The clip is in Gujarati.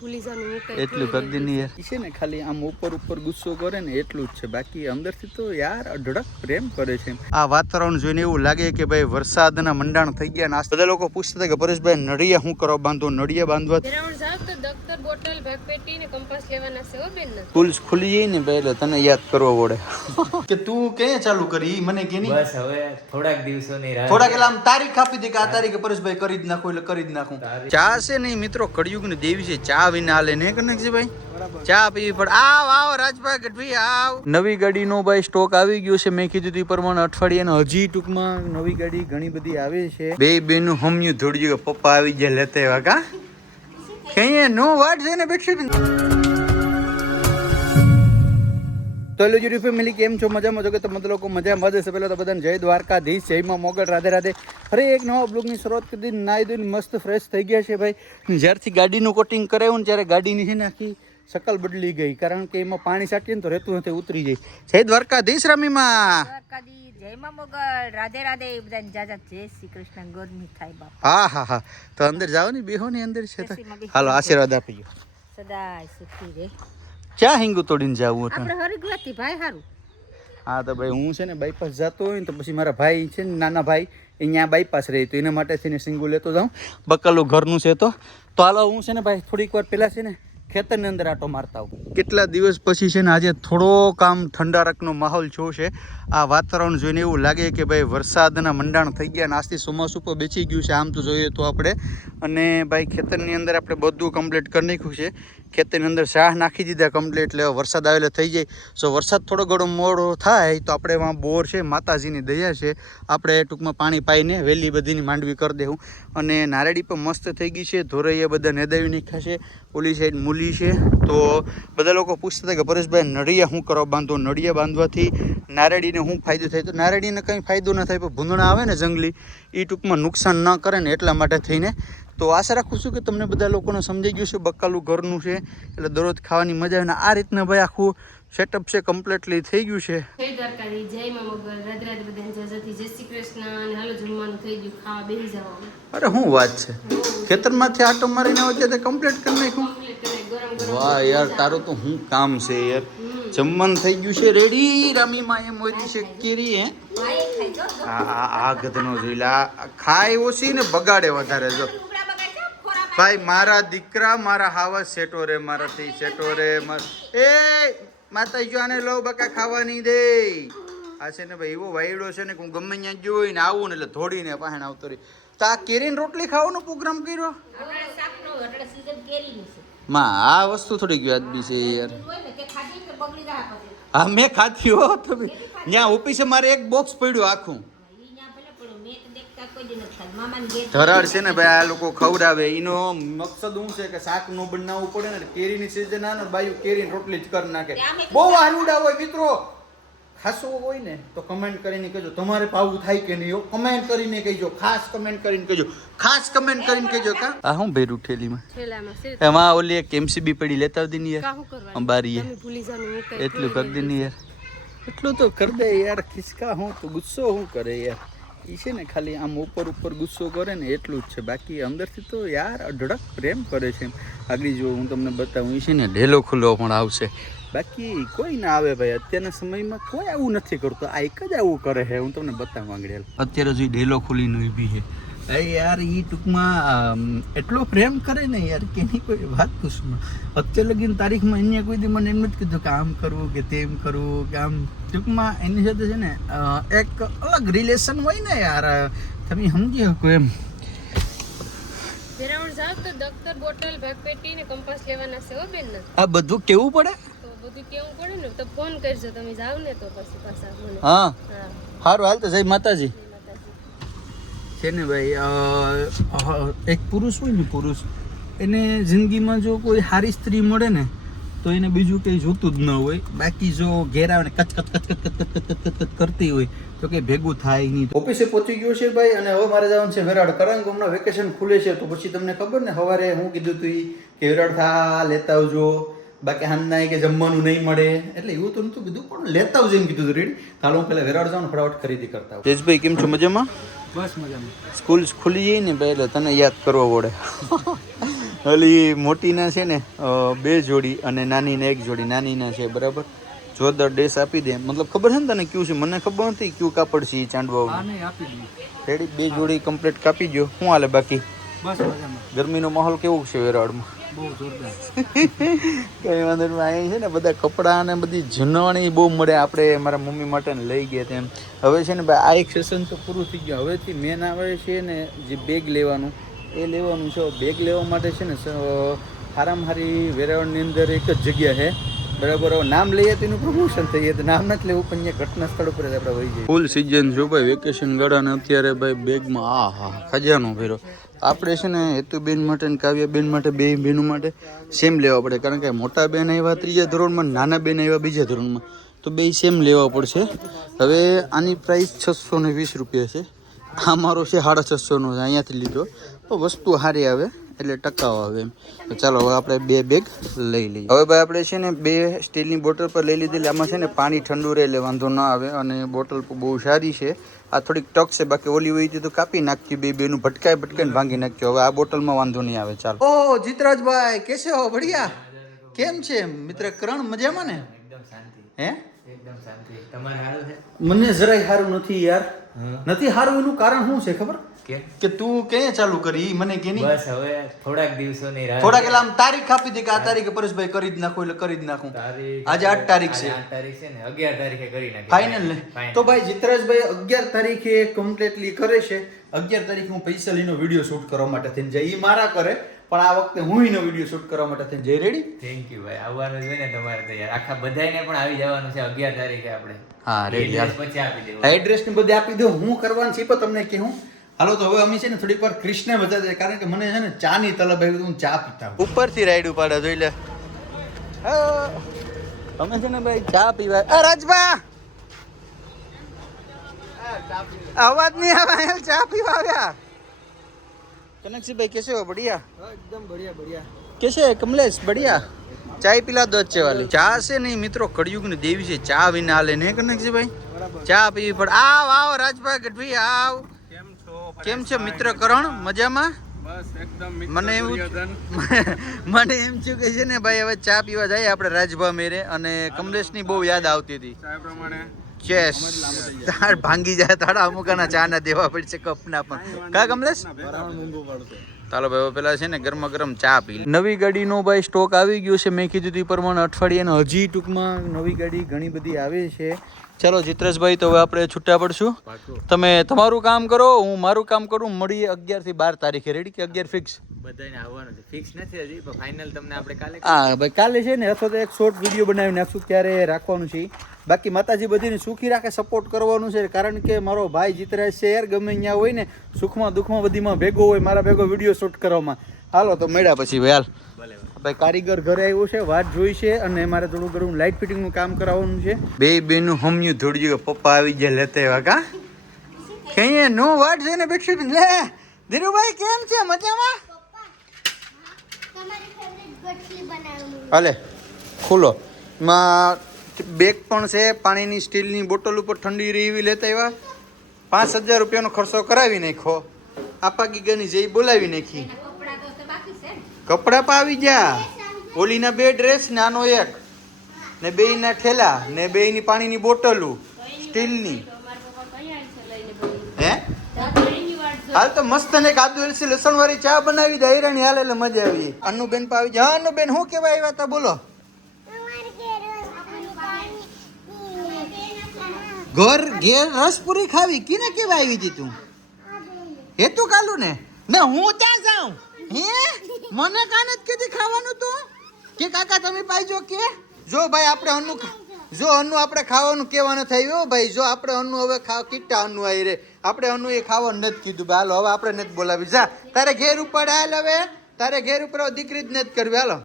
એટલું કરી દે ને યાર છે ને ખાલી આમ ઉપર ગુસ્સો કરે ને એટલું જ છે, બાકી અંદરથી તો યાર અઢળક પ્રેમ કરે છે. આ વાતાવરણ જોઈને એવું લાગે કે ભાઈ વરસાદના મંડાણ થઈ ગયા. ના બધા લોકો પૂછતા હતા કે પરેશભાઈ નળિયા શું કરવા બાંધો, નળિયા બાંધવા સ્કૂલ ખુલી જાય ને પહેલા તને યાદ કરવો પડે કે તું ક્યાં ચાલુ કરી મને કે નહીં. બસ હવે થોડાક દિવસોની રાહ, થોડાક એટલે આમ તારીખ આપી દે કે આ તારીખે પરેશભાઈ કરી જ નાખો એટલે કરી જ નાખું. ચા છે નહીં મિત્રો, કળિયુગની દેવી છે, ચા વિના હાલે ને કનેક્ટ ભાઈ, ચા પીવી પડે. આવ રાજભાઈ ગઢવી આવ. નવી ગાડીનો ભાઈ સ્ટોક આવી ગયો છે. મેં કીધું તે પ્રમાણે અઠવાડિયાનો હજી ટૂંકમાં નવી ગાડી ઘણી બધી આવે છે. બે બેનું હમ્યું ધોડ્યું પપ્પા આવી ગયા લેતે એવા કા કઈ નો વાટ છે ને બેઠી. તો હેલો ફેમિલી, કેમ છો? મજામાં છો કે તમે લોકો મજામાં જ હશે. પહેલાં તો બધાને જય દ્વારકાધીશ, જયમાં મોગલ, રાધે રાધે. અરે એક નવા બ્લોગની શરૂઆત કરી દીધી. નાહી ધોઈને મસ્ત ફ્રેશ થઈ ગયા છે ભાઈ. જ્યારથી ગાડીનું કોટિંગ કરાવ્યું ને ત્યારે ગાડીની છે ને આખી શકલ બદલી ગઈ, કારણ કે એમાં પાણી છાંટીએ ને તો રહેતું નથી, ઉતરી જાય. જય દ્વારકાધીશ રમીમાં, જયમાં મોગલ, રાધે રાધે. બધાને જાજા જય શ્રી કૃષ્ણ. ગરમી થાય બાપ. હા હા હા, તો અંદર જાઓ ને, બેહો ને અંદર છે તો હાલો આશીર્વાદ આપી ગયો. સદાય સુખી રે. ક્યાં હિંગુ તોડીને જાવું હતું આપણે હરિદ્વારથી ભાઈ હારું. હા તો ભાઈ હું છે ને બાયપાસ જતો હોય ને તો પછી મારા ભાઈ છે ને નાના ભાઈ અહીંયા બાયપાસ રહે, તો એના માટે થઈને સિંગુ લેતો જાઉં. બકલું ઘરનું છે તો હાલો હું છે ને ભાઈ થોડીક વાર પહેલાં છે ને ખેતરની અંદર આટો મારતા આવું. કેટલા દિવસ પછી છે ને આજે થોડોક આમ ઠંડારકનો માહોલ જો છે. આ વાતાવરણ જોઈને એવું લાગે કે ભાઈ વરસાદના મંડાણ થઈ ગયા. નાસ્તી ચોમાસું પર બેસી ગયું છે આમ તો જોઈએ તો આપણે. અને ભાઈ ખેતરની અંદર આપણે બધું કમ્પ્લીટ કરી નાખ્યું છે. ખેતરની અંદર શાહ નાખી દીધા કમ્પ્લીટ, એટલે વરસાદ આવેલો થઈ જાય. સો વરસાદ થોડો ઘણો મોડો થાય તો આપણે એમાં બોર છે, માતાજીની દયા છે, આપણે ટૂંકમાં પાણી પાઈને વહેલી બધીની માંડવી કરી દેવું. અને નારેડી પણ મસ્ત થઈ ગઈ છે, ધોરૈયા બધા નેદાવી નાખ્યા છે. ઓલી સાઈડ મૂલી છે. તો બધા લોકો પૂછતા હતા કે પરેશભાઈ નળિયા શું કરવા બાંધો, નળિયા બાંધવાથી નારેડીને શું ફાયદો થાય? તો નારેડીને કંઈ ફાયદો ન થાય, પણ ભૂંદણા આવે ને જંગલી, એ ટૂંકમાં નુકસાન ન કરે ને એટલા માટે થઈને. તો આશા રાખું છું કે તમને બધા લોકોને સમજાઈ ગયું છે. બકાલું ઘરનું છે એટલે દરરોજ ખાવાની મજા આવે ને આ રીતના ભાઈ આખું સેટઅપ છે, કમ્પ્લીટલી થઈ ગયું છે. જય દ્વારકાધીશ, જય માં મોગલ, રાધે રાધે. બધાને જય શ્રી કૃષ્ણ. અને હાલો જમવાનું થઈ ગયું, ખાવા બેસી જવાનું. અરે શું વાત છે, ખેતરમાંથી આટો મારીને આવે ત્યારે કમ્પ્લીટ કરી નાખ્યું. વાહ યાર, તારું તો શું કામ છે યાર. જમવાનું થઈ ગયું છે રેડી. રામીમાં એમ હોય છે કેરી હે આ ગધનો જોઈ લે, ખાય ઓછી ને બગાડે વધારે. જો ભાઈ મારા દીકરા મારા હાવા સેટો રે, મારાથી સેટો રે. એ માતાજી આને લો બકા ખાવા નહીં દે. આ છે ને ભાઈ એવો વાયડો છે ને હું ગમે ત્યાં જોઈ ને આવું ને એટલે થોડીને પાહણ આવતો રહી. તો આ કેરીને રોટલી ખાવાનો પ્રોગ્રામ કર્યો માં? આ વસ્તુ થોડી વ્યાજબી છે યાર. હા મેં ખાધી હો. તમે ત્યાં ઓફિસે મારે એક બોક્સ પડ્યું આખું. ધરાડ છે ને ભાઈ આ લોકો ખવડાવે, એનો મકસદ શું છે કે શાક નો બનાવવું પડે ને. કેરીની સિઝન આવે ને બાયું કેરીની રોટલી જ કરી નાખે. બહુ હાલુડા હોય મિત્રો, ખાસું હોય ને તો કમેન્ટ કરીને કહેજો તમારે પાવું થાય કે નહીં. કમેન્ટ કરીને કહેજો, ખાસ કમેન્ટ કરીને કહેજો, ખાસ કમેન્ટ કરીને કહેજો. કા આ હું ભેરું ઠેલીમાં એમાં ઓલી એક એમસીબી પડી લેતા આવતી ને યાર અંબારી, એટલું કરી દે ને યાર. એટલું તો કરી દે યાર. ખિસકા હું તો ગુસ્સો શું કરે યાર. એ છે ને ખાલી આમ ઉપર ગુસ્સો કરે ને એટલું જ છે, બાકી અંદરથી તો યાર અઢળક પ્રેમ કરે છે. આગળ જો હું તમને બતાવું, એ છે ને ઢેલો ખુલ્લો પણ આવશે, બાકી કોઈ ના આવે ભાઈ. અત્યારના સમયમાં કોઈ આવું નથી કરતું, આ એક જ આવું કરે છે. હું તમને બતાવું આગળ. અત્યારે જો ઢેલો ખુલીને ઊભી છે યાર. એ ટૂંકમાં એટલો પ્રેમ કરે ને યાર કે એની કોઈ વાત પૂછમાં. અત્યારે લગીને તારીખમાં એને કોઈ દી મને એમ નથી કીધું કે આમ કરવું કે તેમ કરવું કે આમ. ટૂંકમાં એની સાથે છે ને એક અલગ રિલેશન હોય ને યાર, તમે સમજી શકો એમ. આ બધું કેવું પડે, તો ફોન કરજો તમે જાવ ને તો પછી પાછા મને. હા સારું હાલ તો જય માતાજી. છે ને ભાઈ એક પુરુષ હોય ને, પુરુષ એને જિંદગીમાં જો કોઈ સારી સ્ત્રી મળે ને તો એને બીજું કંઈ જોતું જ ન હોય. બાકી જો ઘેર આવે ને કચ કરતી હોય તો કંઈ ભેગું થાય નહીં. ઓફિસે પહોંચી ગયો છે ભાઈ, અને હવે મારે જવાનું છે વેરાડ. કારણ કે હમણાં વેકેશન ખુલે છે તો પછી તમને ખબર ને સવારે હું કીધું તું કે વેરાડ થા લેતા આવજો. બાકી હાલના કે જમવાનું નહીં મળે એટલે એવું તો નતું કીધું, પણ લેતા આવજો એમ કીધું હતું. રેડી હાલ હું પેલા વેરાડ જાઉં ને ફટાફટ ખરીદી કરતા આવું. તેજભાઈ કેમ છો? મજામાં? બસ મજામાં. સ્કૂલ ખુલી જાય ને પહેલા તને યાદ કરવો પડે. ઓલી મોટીના છે ને 2 જોડી અને નાનીના 1 જોડી. નાનીના છે બરાબર. જોરદાર ડ્રેસ આપી દે. મતલબ ખબર છે ને તને કયું છે? મને ખબર નથી કયું કાપડ છે એ ચાંદવા. રેડી 2 જોડી કમ્પ્લીટ કાપી દો. શું હાલે બાકી? બસ મજામાં. ગરમીનો માહોલ કેવો છે વેરાવળમાં? બહુ જોરદાર. કઈ વાંધો નહીં. અહીંયા છે ને બધા કપડાં અને બધી જૂનવાણી બહુ મળે. આપણે મારા મમ્મી માટે લઈ ગયા તેમ. હવે છે ને ભાઈ આ એક સેશન તો પૂરું થઈ ગયું. હવેથી મેન આવે છે ને જે બેગ લેવાનું એ લેવાનું છે. બેગ લેવા માટે છે ને હારામાં હારી વેરાવળની અંદર એક જ જગ્યા છે બરાબર. હવે નામ લઈએ તો એનું પ્રમોશન થઈએ તો નામ નથી લેવું પણ અહીંયા ઘટના સ્થળ ઉપર જ આપણે વહી જઈએ. ફૂલ સિઝન જો ભાઈ વેકેશન ગાળાને અત્યારે ભાઈ બેગમાં ખજાનો ભર્યો. આપણે છે ને હેતુબેન માટે ને કાવ્યાબેન માટે 2 બહેનો માટે સેમ લેવા પડે કારણ કે મોટા બેન આવ્યા 3જા ધોરણમાં, નાના બેન આવ્યા 2જા ધોરણમાં, તો 2 સેમ લેવા પડશે. હવે આની પ્રાઇસ 620 રૂપિયા છે. આ મારો છે 650નો છે, અહીંયાથી લીધો. તો વસ્તુ સારી આવે એટલે ટકાવ આવે એમ. તો ચાલો હવે આપણે 2 બેગ લઈ લઈએ. હવે ભાઈ આપણે છે ને 2 સ્ટીલની બોટલ પર લઈ લીધેલી. આમાં છે ને પાણી ઠંડુ રહે એટલે વાંધો ના આવે અને બોટલ બહુ સારી છે. આ થોડીક ટક છે બાકી ઓલી હોય તો કાપી નાખ્યું. 2 બેનું ભટકાઈને ભાંગી નાખ્યું. હવે આ બોટલમાં વાંધો નહીં આવે. ચાલો. ઓ જીતરાજભાઈ કેસે હો? બઢિયા. કેમ છે મિત્ર કરણ? મજામાં ને? એકદમ શાંતિ. હે એકદમ શાંતિ. તમારે સારું છે? મને જરાય સારું નથી યાર. નથી સારું એનું કારણ શું છે ખબર? કેમ? કે તું ક્યાં ચાલુ કરી મને કે નહીં? બસ હવે થોડાક દિવસોની રાહ. થોડાક એટલે આમ તારીખ આપી દે કે આ તારીખે પરેશભાઈ કરી જ નાખો એટલે કરી જ નાખું. આજે 8 તારીખ છે. 8 તારીખ છે ને 11 તારીખે કરી નાખી. ફાઇનલ ને? તો ભાઈ જીતરાજભાઈ 11 તારીખે કમ્પ્લીટલી કરે છે. 11 તારીખે હું પૈસા લઈને વિડીયો શૂટ કરવા માટે થઈને જઈ. મારા કરે પણ આ વખતે હું એનો વિડીયો શૂટ કરવા માટે થઈને જઈ. રેડી? થેન્ક યુ ભાઈ. આવવાનું છે ને તમારે તો યાર. આખા બધાયને પણ આવી જવાનું છે 11 તારીખે આપણે. હા રેડી. Address પછી આપી દેવું. એડ્રેસ ને બધે આપી દઉં. હું કરવાનું છે પણ તમને કહું. હાલો તો હવે અમે છે ને થોડીક વાર કૃષ્ણ બતાવી દે કારણ કે મને છે ને ચા ની તલબ આવી. હું ચા પીતા ઉપરથી રાઈડ ઉપાડે જોઈ લે. અમે છે ને ભાઈ ચા પીવા. રાજભા અવાજ નહીં આવે. ચા પીવા આવ્યા. कनक भाई कैसे हो? बढ़िया एकदम बढ़िया बढ़िया. कैसे है कमलेश? बढ़िया. चाय पिला दो अच्छे वाली. चા से नहीं મિત્રો કળયુગ ની દેવી છે. ચા વિના હાલે ને કનકજી ભાઈ? ચા પીવી પડે. આવ આવ રાજભાઈ ગઢવી આવ. કેમ છે મિત્ર કરણ? મજામાં? બસ એકદમ. મને એવું મને એમ થયું કે છે ને ભાઈ હવે ચા પીવા જઈએ આપણે રાજભા મેરે. અને કમલેશ ની બહુ યાદ આવતી હતી. ચેસ તાર ભાંગી જાય તારા અમુકાના ચા ના દેવા પડશે કપના પણ. કા કમલેશ? ચાલો ભાઈ પેલા છે ને ગરમા ગરમ ચા પી. નવી ગાડીનો ભાઈ સ્ટોક આવી ગયો છે. મેં કીધું તે પ્રમાણે અઠવાડિયાનો હજી ટૂંકમાં નવી ગાડી ઘણી બધી આવે છે. ચાલો જીતેશભાઈ તો હવે આપણે છૂટા પડશું. તમે તમારું કામ કરો, હું મારું કામ કરું. મળીએ 11 થી 12 તારીખે. રેડી કે 11 ફિક્સ? બધાને આવવાનું છે. ફિક્સ નથી હજી પણ ફાઇનલ તમને આપણે કાલે. હા ભાઈ કાલે છે ને અથવા તો એક શોર્ટ વિડીયો બનાવી નાખશું ક્યારે રાખવાનું છે. બાકી માતાજી બધીને સુખી રાખે, સપોર્ટ કરવાનું છે કારણ કે મારો ભાઈ જીતરાજ છે યાર. ગમે ત્યાં હોય ને સુખમાં દુઃખમાં બધીમાં ભેગો હોય. મારા ભેગો વિડીયો શૂટ કરવામાં. હાલો તો મળ્યા પછી ભાઈ. હાલ ભાઈ કારીગર ઘરે આવ્યો છે, વાત જોઈ છે અને મારે થોડું ઘણું લાઇટ ફિટિંગ નું કામ કરાવવાનું છે. 2 બેનું હમ્યું થોડું પપ્પા આવી ગયા લેતે એવા. કા કહીએ નો વાત છે ને બેઠી લે. ધીરુભાઈ કેમ છે? મજામાં? હાલે ખુલ્લો માં બેગ પણ છે. પાણીની સ્ટીલની બોટલ ઉપર ઠંડી રહી એવી લેતા આવ્યા. 5000 રૂપિયાનો ખર્ચો કરાવી નાખ્યો. આપા ગીગાની જઈ બોલાવી નાખી. કપડા પણ આવી ગયા. ઓલીના 2 ડ્રેસ, નાનો 1 ને 2 ના ઠેલા ને 2 ની પાણીની બોટલો સ્ટીલની. હે હાલ તો મસ્ત ને કાદુ એલસી લસણ વાળી ચા બનાવી દે. હિરાણી હાલ એટલે મજા આવી. અન્નુબેન પણ આવી જાય. અન્નુબેન શું કેવા આવ્યા તા બોલો? ઘર ઘેર રસપુરી ખાવી. કિને કેવા આવી હતી તું? હેતુ કાલુ ને ના હું ત્યાં જાઉં. હે મને કાને જ કીધી ખાવાનું તું કે કાકા તમે પાઈજો કે જો ભાઈ આપણે અન્નુ જો અન્નુ આપણે ખાવાનું કહેવાનું થયું ભાઈ. જો આપણે અન્નુ હવે કીટા અન્નુ આવી રે. આપણે અન્નુ એ ખાવાનું નથી કીધું. હાલો હવે આપણે નથી બોલાવી. જા તારે ઘેર ઉપર હાલ. હવે તારે ઘેર ઉપર દીકરી જ નથી કરવી. હાલો